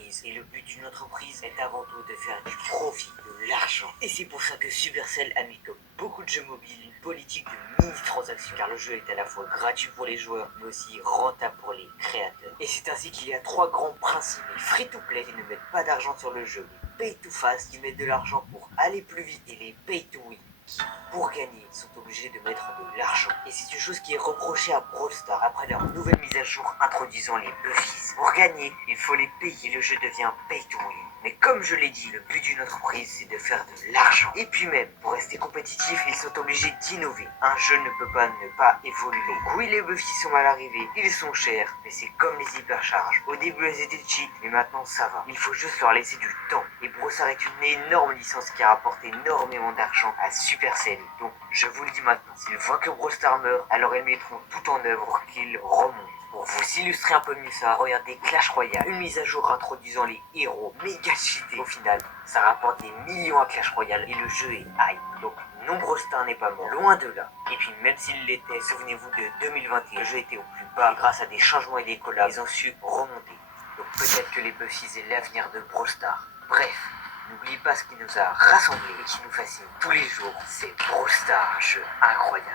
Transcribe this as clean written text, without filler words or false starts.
entreprise. Et le but d'une entreprise est avant tout de faire du profit, de l'argent. Et c'est pour ça que Supercell a mis, comme beaucoup de jeux mobiles, une politique de mini-transaction. Car le jeu est à la fois gratuit pour les joueurs, mais aussi rentable pour les créateurs. Et c'est ainsi qu'il y a trois grands principes. Les free-to-play qui ne mettent pas d'argent sur le jeu. Les pay-to-fast qui mettent de l'argent pour aller plus vite. Et les pay-to-win qui, pour gagner, sont obligés de mettre de l'argent. Et c'est une chose qui est reprochée à Brawl Stars après leur nouvelle mise à jour introduisant les Buffies. Pour gagner, il faut les payer, le jeu devient pay to win. Mais comme je l'ai dit, le but d'une entreprise, c'est de faire de l'argent. Et puis même, pour rester compétitif, ils sont obligés d'innover. Un jeu ne peut pas ne pas évoluer. Donc oui, les Buffies sont mal arrivés, ils sont chers, mais c'est comme les hypercharges. Au début, elles étaient cheat, mais maintenant ça va. Il faut juste leur laisser du temps. Et Brawl Stars est une énorme licence qui rapporte énormément d'argent à Supercell. Donc, je vous le dis maintenant, s'ils voient que Brawl Stars meurt, alors ils mettront tout en œuvre pour qu'ils remontent. Pour vous illustrer un peu mieux ça, regardez Clash Royale, une mise à jour introduisant les héros méga cheatés. Au final, ça rapporte des millions à Clash Royale et le jeu est hype. Donc, non, Brawl Stars n'est pas mort, loin de là. Et puis, même s'il l'était, souvenez-vous de 2021, le jeu était au plus bas. Et grâce à des changements et des collabs, ils ont su remonter. Donc, peut-être que les Buffies est l'avenir de Brawl Stars. Bref. N'oubliez pas ce qui nous a rassemblés et qui nous fascine tous les jours, c'est Brawl Stars, un jeu incroyable.